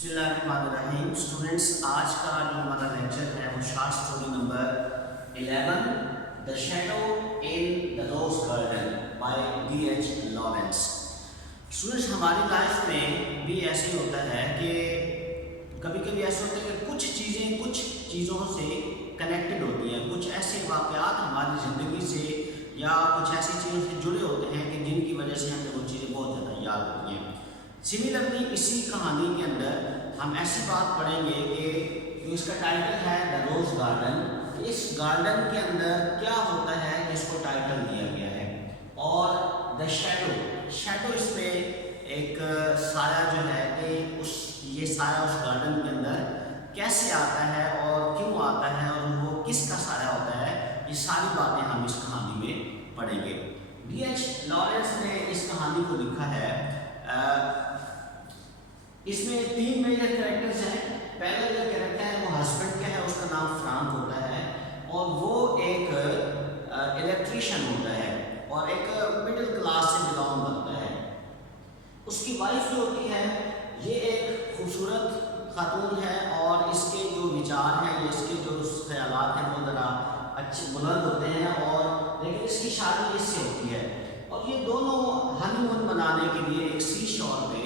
बिस्मिल्लाहिर्रहमानिर्रहीम। स्टूडेंट्स, आज का जो हमारा लेक्चर है वो short story number 11 the shadow in the rose garden by D.H. Lawrence. Students, हमारी लाइफ में भी ऐसे ही होता है कि कभी कभी ऐसा होता है कि कुछ चीज़ों से कनेक्टेड होती हैं, कुछ ऐसे वाक़यात हमारी ज़िंदगी से या कुछ ऐसी चीज़ों से जुड़े होते हैं कि जिनकी वजह से हमें वो चीज़ें बहुत ज़्यादा याद होती हैं। सिमिलरली इसी कहानी के अंदर हम ऐसी बात पढ़ेंगे कि जो इसका टाइटल है द रोज़ गार्डन, इस गार्डन के अंदर क्या होता है कि इसको टाइटल दिया गया है। और द शैडो इसमें एक साया जो है कि ये साया उस गार्डन के अंदर कैसे आता है और क्यों आता है और वो किसका साया होता है, ये सारी बातें हम इस कहानी में पढ़ेंगे। D.H. लॉरेंस ने इस कहानी को लिखा है। इसमें 3 मेजर कैरेक्टर्स हैं। पहला जो कैरेक्टर है वो हस्बैंड का है, उसका नाम फ्रांक होता है और वो एक इलेक्ट्रीशियन होता है और एक मिडिल क्लास से बिलोंग करता है। उसकी वाइफ जो होती है ये एक खूबसूरत खातून है और इसके जो विचार हैं, इसके जो ख्यालात हैं वो ज़रा अच्छे बुलंद होते हैं, और लेकिन इसकी शादी इससे होती है और ये दोनों हनीमून मनाने के लिए एक सी शोर पे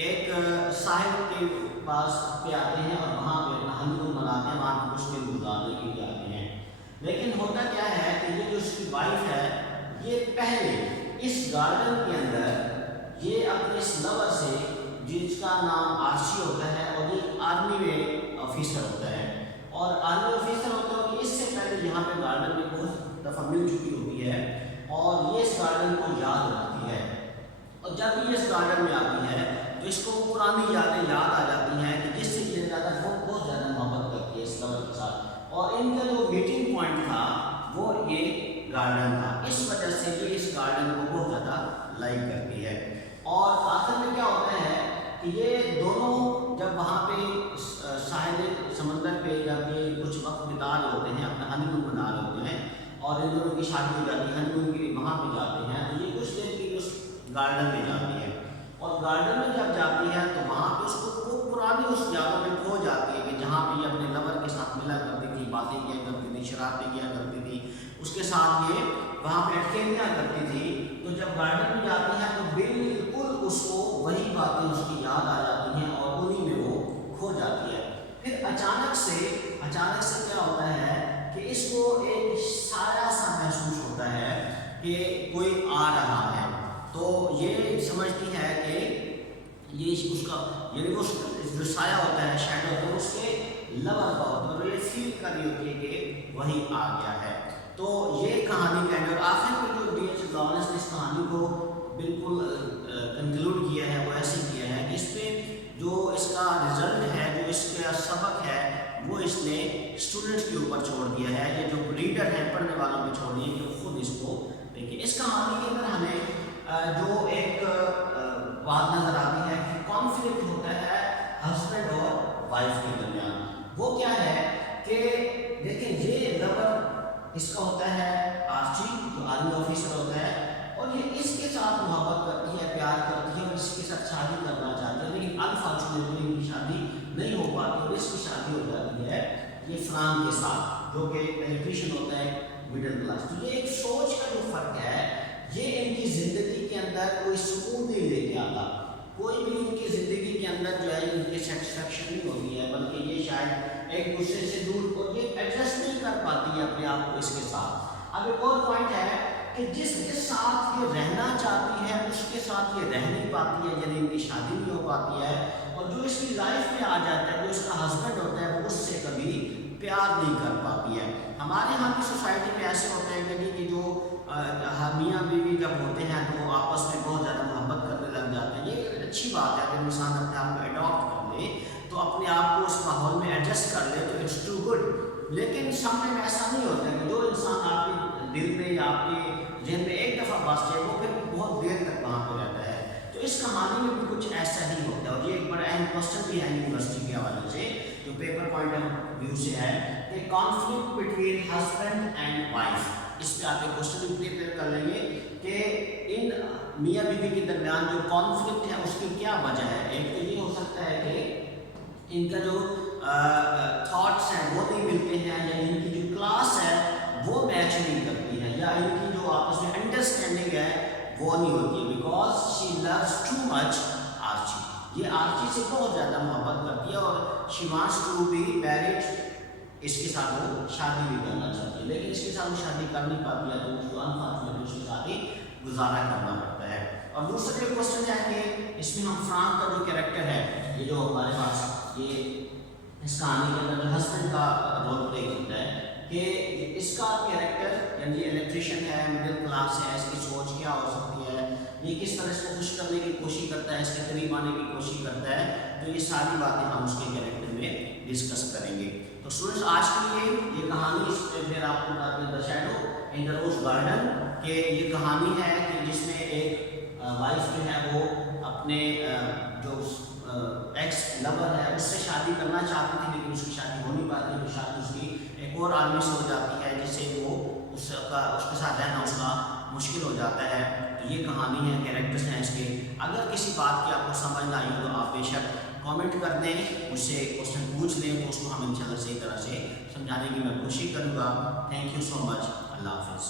एक साहिब के पास पे आते हैं और वहाँ पे अपना हनीमून मनाते हैं, वहाँ पे कुछ दिन गुजारने के लिए आते हैं। लेकिन होता क्या है कि ये जो उसकी वाइफ है ये पहले इस गार्डन के अंदर ये अपने इस लवर से, जिसका नाम आर्ची होता है और ये आर्मी में ऑफिसर होता है, और आर्मी ऑफिसर होता है कि इससे पहले यहाँ पे गार्डन में बहुत दफ़ा मिल चुकी होती है और ये इस गार्डन को याद रखती है। और जब ये इस गार्डन में आती है तो इसको पुरानी यादें याद आ जाती हैं कि जिससे ये ज़्यादा बहुत ज़्यादा मोहब्बत करती है इस लवर के साथ, और इनका जो मीटिंग पॉइंट था वो ये गार्डन था। इस वजह से ये इस गार्डन को बहुत ज़्यादा लाइक करती है। और आखिर में क्या होता है कि ये दोनों जब वहाँ पे साहिल समंदर पे जब ये कुछ वक्त बिता रहे होते हैं, अपना हनीमून मना रहे होते हैं और इन दोनों की शादी हो जाती है, हनीमून के लिए वहाँ पे जाते हैं, तो ये कुछ देर के लिए उस गार्डन में जाती है और गार्डन में जब जाती है तो वहाँ पे उसको वो पुरानी उस यादों में खो जाती है कि जहाँ पे ये अपने लवर के साथ मिला करती थी, बातें किया करती थी, शरारतें किया करती थी, उसके साथ ये वहाँ पे अटखेलियाँ करती थी। तो जब गार्डन में जाती है तो बिल्कुल उसको वही बातें उसकी याद आ जाती हैं और उन्हीं में वो खो जाती है। फिर अचानक से क्या होता है कि इसको एक साया सा महसूस होता है कि कोई आ रहा है, तो ये समझती है कि ये उसका यानी वो जो साया होता है, शैडो, तो उसके लवर का होता है और ये फील कर रही होती है कि वही आ गया है। तो ये कहानी का है। और आखिर में जो D.H. लॉरेंस ने इस कहानी को बिल्कुल कंक्लूड किया है वो ऐसे किया है कि इसमें जो इसका रिजल्ट है, जो इसका सबक है, वो इसने स्टूडेंट्स के ऊपर छोड़ दिया है। ये जो रीडर है, पढ़ने वालों पे छोड़ दिया कि वो खुद इसको देखिए। इस कहानी के अंदर हमें जो एक बात नजर आती है कि कॉन्फ्लिक्ट होता है हस्बैंड और वाइफ के दरमियान। वो क्या है कि देखिए, ये लवर इसका होता है आर्ची, जो आर्मी ऑफिसर होता है, और ये इसके साथ मोहब्बत करती है, प्यार करती है और इसके साथ शादी करना चाहती है, लेकिन अनफॉर्चुनेटली इनकी शादी नहीं हो पाती और इसकी शादी हो जाती है ये फ्रांक के साथ, जो कि इलेक्ट्रीशियन होता है, मिडिल क्लास। तो ये एक सोच का जो फर्क है, ये इनकी ज़िंदगी के अंदर कोई सुकून नहीं लेके आता, कोई भी इनकी ज़िंदगी के अंदर जो है इनकी सेटिस्फैक्शन नहीं होती है, बल्कि ये शायद एक दूसरे से दूर, और ये एडजस्ट नहीं कर पाती है अपने आप को इसके साथ। अब एक और पॉइंट है कि जिसके साथ ये रहना चाहती है उसके साथ ये रह नहीं पाती है, यानी इनकी शादी नहीं हो पाती है, और जो इसकी लाइफ में आ जाता है, जो इसका हस्बैंड होता है, वो उससे कभी प्यार नहीं कर पाती है। हमारे यहाँ की सोसाइटी में ऐसे होते हैं कि जो मियाँ बीवी जब होते हैं तो वो आपस में बहुत ज़्यादा मोहब्बत करने लग जाते हैं। ये अच्छी बात है, अगर इंसान अपने आप को अडॉप्ट कर ले, तो अपने आप को उस माहौल में एडजस्ट कर ले, तो इट्स टू गुड। लेकिन सामने में ऐसा नहीं होता कि जो इंसान आपके दिल में या आपके जहन में एक दफ़ा बस जाए वो फिर बहुत देर तक वहाँ पर रहता है। तो इस कहानी में भी कुछ ऐसा ही होता है, और ये एक बड़ा अहम क्वेश्चन भी है यूनिवर्सिटी के हवाले से, जो पेपर पॉइंट ऑफ व्यू से है कि conflict between husband and wife. इस पे आप एक क्वेश्चन भी प्रिपेयर कर लेंगे कि इन मियाँ बीवी के दरमियान जो कॉन्फ्लिक्ट है उसकी क्या वजह है। एक तो ये हो सकता है कि ان کا جو تھاٹس ہیں وہ نہیں ملتے ہیں، یا ان کی جو کلاس ہے وہ میچ نہیں کرتی ہے، یا ان کی جو آپس میں انڈرسٹینڈنگ ہے وہ نہیں ہوتی ہے، because she loves too much Archie, یہ آرچی سے بہت زیادہ محبت کرتی ہے اور she wants to be married, اس کے ساتھ وہ شادی بھی کرنا چاہتی ہے، لیکن اس کے ساتھ وہ شادی کر نہیں پاتی ہے، تو اس کو انفارچونیٹلی اس کے ساتھ ہی گزارا کرنا پڑتا ہے۔ اور دوسرا جو کوشچن ہے کہ اس میں ہم فرانک کا جو کیریکٹر ہے، یہ جو ہمارے پاس یہ اس کہانی کے اندر جو ہسبینڈ کا رول پلے کرتا ہے، کہ اس کا کیریکٹر یعنی الیکٹریشین ہے، مڈل کلاس ہے، اس کی سوچ کیا ہو سکتی ہے، یہ کس طرح اس کو خوش کرنے کی کوشش کرتا ہے، اس کے قریب آنے کی کوشش کرتا ہے، تو یہ ساری باتیں ہم اس کے کیریکٹر میں ڈسکس کریں گے۔ تو اسٹوڈنٹس آج کے لیے یہ کہانی اس میں پھر آپ کو بتاتے ہیں the shadow in the rose garden, کہ یہ کہانی ہے کہ جس میں ایک وائف جو ہے وہ اپنے جو ایکس لور ہے اس سے شادی کرنا چاہتی تھی، لیکن اس کی شادی ہو نہیں پاتی، تو شادی اس کی ایک اور آدمی سے ہو جاتی ہے جس سے وہ اس کے ساتھ رہنا اس کا مشکل ہو جاتا ہے۔ تو یہ کہانی ہے، کیریکٹرس ہیں اس کے۔ اگر کسی بات کی آپ کو سمجھ نہ آئی ہو تو آپ بے شک کامنٹ کر دیں، مجھ سے کوشچن پوچھ لیں، تو اس کو ہم انشاءاللہ صحیح طرح سے سمجھانے کی میں کوشش کروں گا۔ تھینک یو سو مچ، اللہ حافظ۔